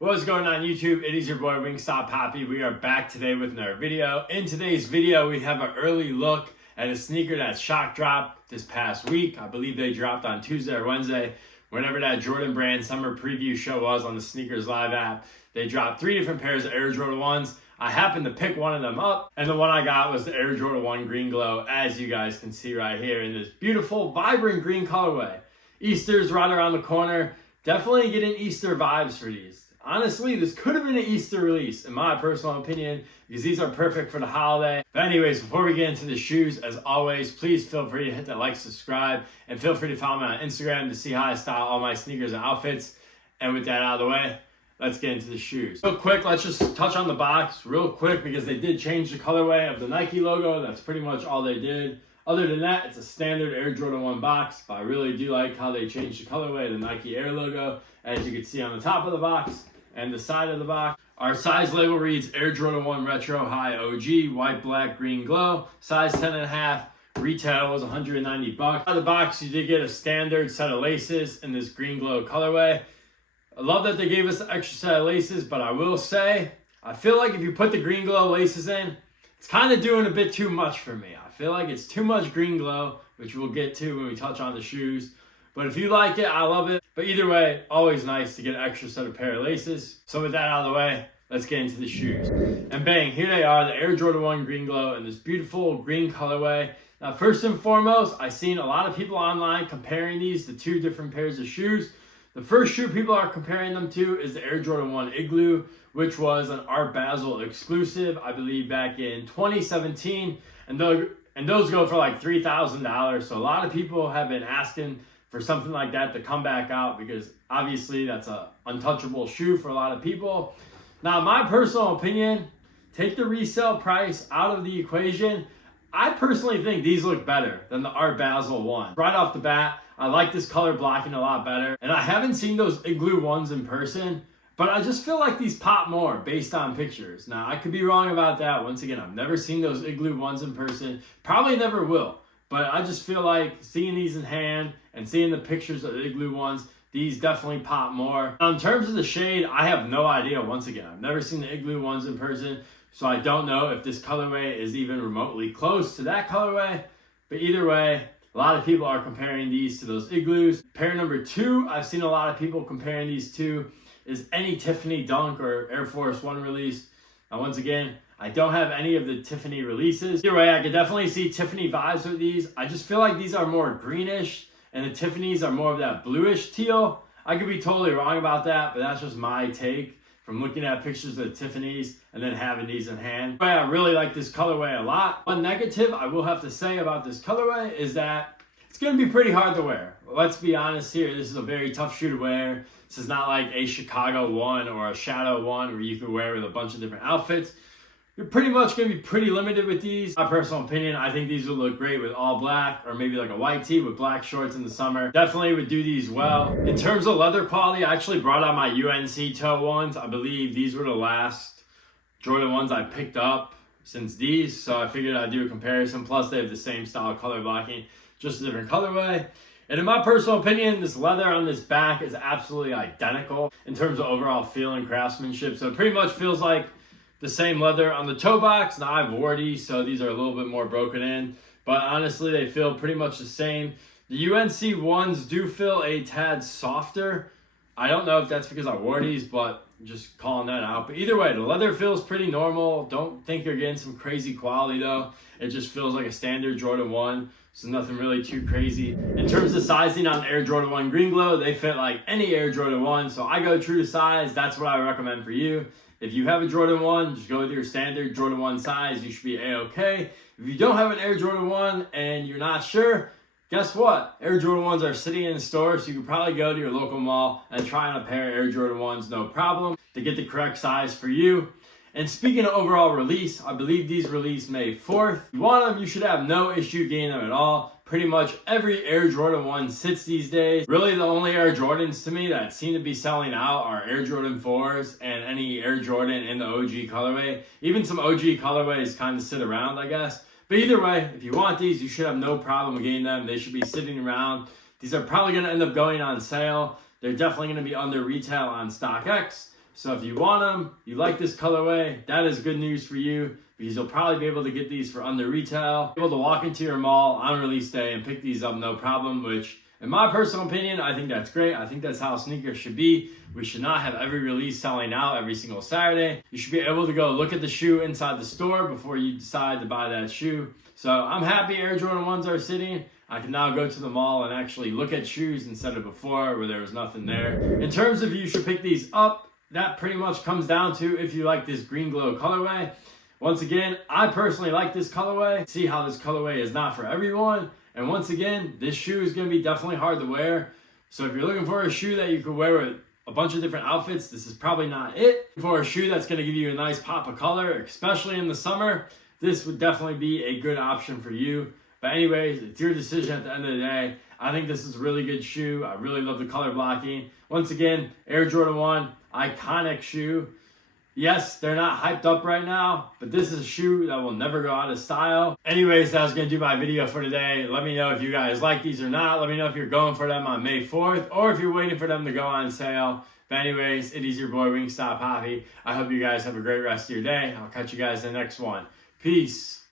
What's going on YouTube? It is your boy Wingstop Poppy. We are back today with another video. In today's video, we have an early look at a sneaker that shock dropped this past week. I believe they dropped on Tuesday or Wednesday. Whenever that Jordan Brand summer preview show was on the Sneakers Live app, they dropped 3 different pairs of Air Jordan 1s. I happened to pick one of them up, and the one I got was the Air Jordan 1 Green Glow, as you guys can see right here in this beautiful, vibrant green colorway. Easter's right around the corner. Definitely getting Easter vibes for these. Honestly, this could have been an Easter release, in my personal opinion, because these are perfect for the holiday. But anyways, before we get into the shoes, as always, please feel free to hit that like, subscribe, and feel free to follow me on Instagram to see how I style all my sneakers and outfits. And with that out of the way, let's get into the shoes. Real quick, let's just touch on the box real quick, because they did change the colorway of the Nike logo. That's pretty much all they did. Other than that, it's a standard Air Jordan 1 box, but I really do like how they changed the colorway of the Nike Air logo, as you can see on the top of the box and the side of the box. Our size label reads Air Jordan 1 Retro High OG, white, black, green glow, size 10.5. Retail was $190. Out of the box, you did get a standard set of laces in this green glow colorway. I love that they gave us an extra set of laces, but I will say, I feel like if you put the green glow laces in, it's kind of doing a bit too much for me. I feel like it's too much green glow, which we'll get to when we touch on the shoes. But if you like it, I love it. But either way, always nice to get an extra set of pair of laces. So with that out of the way, let's get into the shoes. And bang, here they are, the Air Jordan 1 Green Glow in this beautiful green colorway. Now, first and foremost, I've seen a lot of people online comparing these to 2 different pairs of shoes. The first shoe people are comparing them to is the Air Jordan 1 Igloo, which was an Art Basel exclusive, I believe back in 2017. And those go for like $3,000. So a lot of people have been asking for something like that to come back out, because obviously that's a untouchable shoe for a lot of people. Now, my personal opinion, take the resale price out of the equation. I personally think these look better than the Art Basel one. Right off the bat, I like this color blocking a lot better. And I haven't seen those Igloo ones in person, but I just feel like these pop more based on pictures. Now, I could be wrong about that. Once again, I've never seen those Igloo ones in person. Probably never will. But I just feel like seeing these in hand and seeing the pictures of the Igloo ones, these definitely pop more. Now, in terms of the shade, I have no idea. Once again, I've never seen the Igloo ones in person, so I don't know if this colorway is even remotely close to that colorway. But either way, a lot of people are comparing these to those Igloos. Pair number 2, I've seen a lot of people comparing these to, is any Tiffany Dunk or Air Force 1 release. Now, once again, I don't have any of the Tiffany releases. Either way, I could definitely see Tiffany vibes with these. I just feel like these are more greenish, and the Tiffany's are more of that bluish teal. I could be totally wrong about that, but that's just my take from looking at pictures of the Tiffany's and then having these in hand. But I really like this colorway a lot. One negative I will have to say about this colorway is that it's going to be pretty hard to wear. Let's be honest here. This is a very tough shoe to wear. This is not like a Chicago 1 or a Shadow 1 where you can wear with a bunch of different outfits. You're pretty much going to be pretty limited with these. My personal opinion, I think these would look great with all black, or maybe like a white tee with black shorts in the summer. Definitely would do these well. In terms of leather quality, I actually brought out my UNC toe ones. I believe these were the last Jordan ones I picked up since these, so I figured I'd do a comparison. Plus, they have the same style color blocking, just a different colorway. And in my personal opinion, this leather on this back is absolutely identical in terms of overall feel and craftsmanship. So it pretty much feels like the same leather on the toe box. Now, I've wore these, so these are a little bit more broken in, but honestly, they feel pretty much the same. The UNC ones do feel a tad softer. I don't know if that's because I wore these, but just calling that out. But either way, the leather feels pretty normal. Don't think you're getting some crazy quality though. It just feels like a standard Jordan 1. So nothing really too crazy. In terms of sizing on Air Jordan 1 Green Glow, they fit like any Air Jordan 1. So I go true to size. That's what I recommend for you. If you have a Jordan 1, just go with your standard Jordan 1 size. You should be A-okay. If you don't have an Air Jordan 1 and you're not sure, guess what? Air Jordan 1s are sitting in stores, so you can probably go to your local mall and try on a pair of Air Jordan 1s, no problem, to get the correct size for you. And speaking of overall release, I believe these released May 4th. If you want them, you should have no issue getting them at all. Pretty much every Air Jordan 1 sits these days. Really, the only Air Jordans to me that seem to be selling out are Air Jordan 4s and any Air Jordan in the OG colorway. Even some OG colorways kind of sit around, I guess. But either way, if you want these, you should have no problem getting them. They should be sitting around. These are probably going to end up going on sale. They're definitely going to be under retail on StockX. So if you want them, you like this colorway, that is good news for you because you'll probably be able to get these for under retail. Be able to walk into your mall on release day and pick these up no problem, which in my personal opinion, I think that's great. I think that's how sneakers should be. We should not have every release selling out every single Saturday. You should be able to go look at the shoe inside the store before you decide to buy that shoe. So I'm happy Air Jordan 1s are sitting. I can now go to the mall and actually look at shoes instead of before where there was nothing there. In terms of you should pick these up, that pretty much comes down to if you like this green glow colorway. Once again, I personally like this colorway. See how this colorway is not for everyone. And once again, this shoe is going to be definitely hard to wear. So if you're looking for a shoe that you could wear with a bunch of different outfits, this is probably not it. For a shoe that's going to give you a nice pop of color, especially in the summer, this would definitely be a good option for you. But anyways, it's your decision at the end of the day. I think this is a really good shoe. I really love the color blocking. Once again, Air Jordan 1, iconic shoe. Yes, they're not hyped up right now, but this is a shoe that will never go out of style. Anyways, that was going to do my video for today. Let me know if you guys like these or not. Let me know if you're going for them on May 4th or if you're waiting for them to go on sale. But anyways, it is your boy Wingstop Hoppy. I hope you guys have a great rest of your day. I'll catch you guys in the next one. Peace.